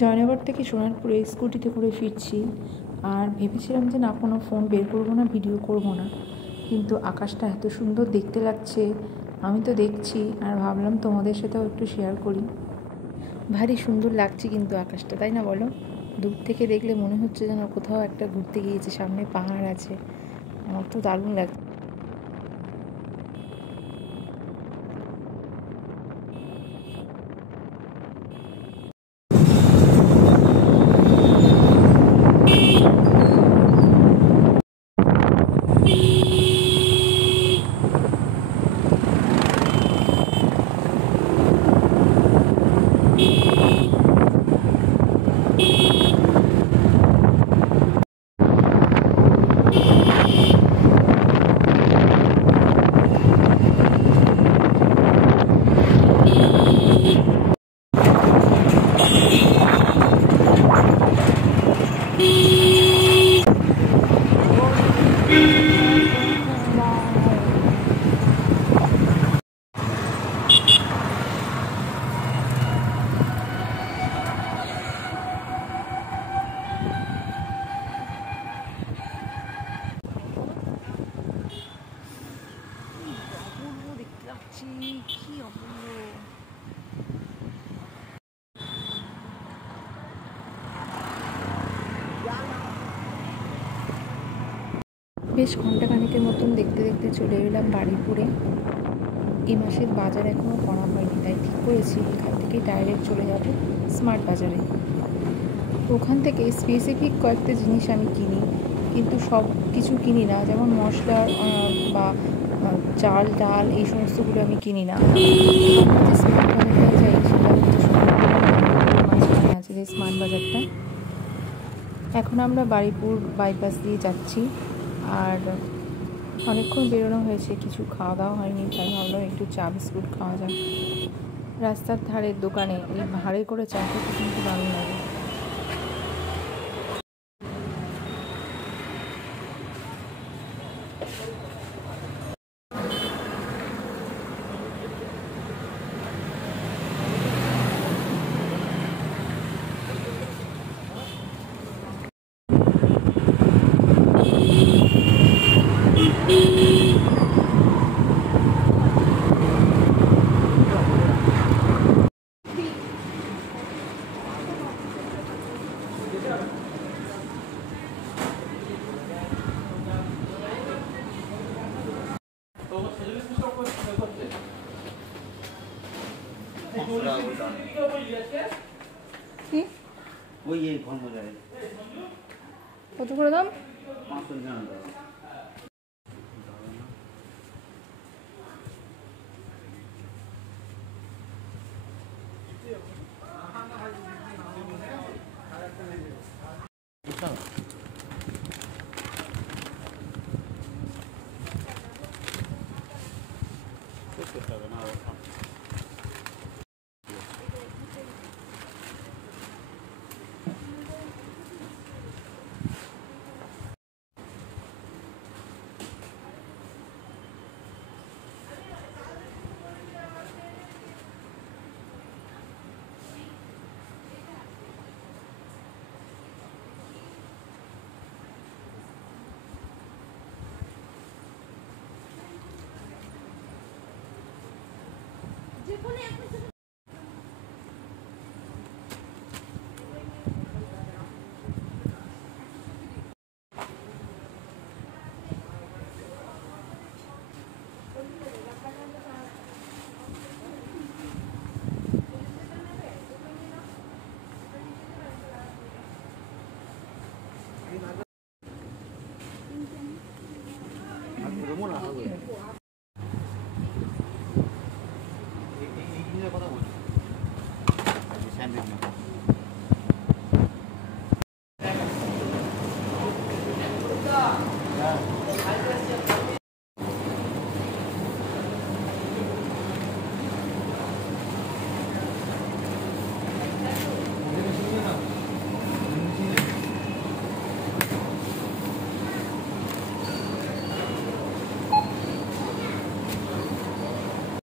জয়নগর থেকে সোনারপুরে স্কুটিতে করে ফিরছি, আর ভেবেছিলাম যে না কোনো ফোন বের করবো না, ভিডিও করবো না, কিন্তু আকাশটা এত সুন্দর দেখতে লাগছে, আমি তো দেখছি আর ভাবলাম তোমাদের সাথেও একটু শেয়ার করি। ভারী সুন্দর লাগছে কিন্তু আকাশটা, তাই না বলো? দূর থেকে দেখলে মনে হচ্ছে যেন কোথাও একটা ঘুরতে গিয়েছে, সামনে পাহাড় আছে, আমার তো দারুণ লাগছে। কি অপূর্ব! বেশ ঘন্টাখানেকের মতন দেখতে দেখতে চলে এলাম বারুইপুরে। এই মাসের বাজার এখনও করা হয়নি, তাই ঠিক করেছি এখান থেকেই ডাইরেক্ট চলে যাব স্মার্ট বাজারে। ওখান থেকে স্পেসিফিক কয়েকটা জিনিস আমি কিনি, কিন্তু সব কিছু কিনি না, যেমন মশলা বা চাল ডাল এই সমস্তগুলো আমি কিনি না। যে স্মার্ট বাজারটা যাই সেটা হচ্ছে মাঝখানে আছে যে স্মার্ট বাজারটা। এখন আমরা বারুইপুর বাইপাস দিয়ে যাচ্ছি, আর অনেকক্ষণ বেরোনো হয়েছে, কিছু খাওয়া দাওয়া হয়নি, তাই ভাবলাম একটু চা বিস্কুট খাওয়া যাক। রাস্তার ধারের দোকানে এই ভাঁড়ে করে চা খেতে কিন্তু দারুণ লাগে। কত করে দাম? কথা বলছি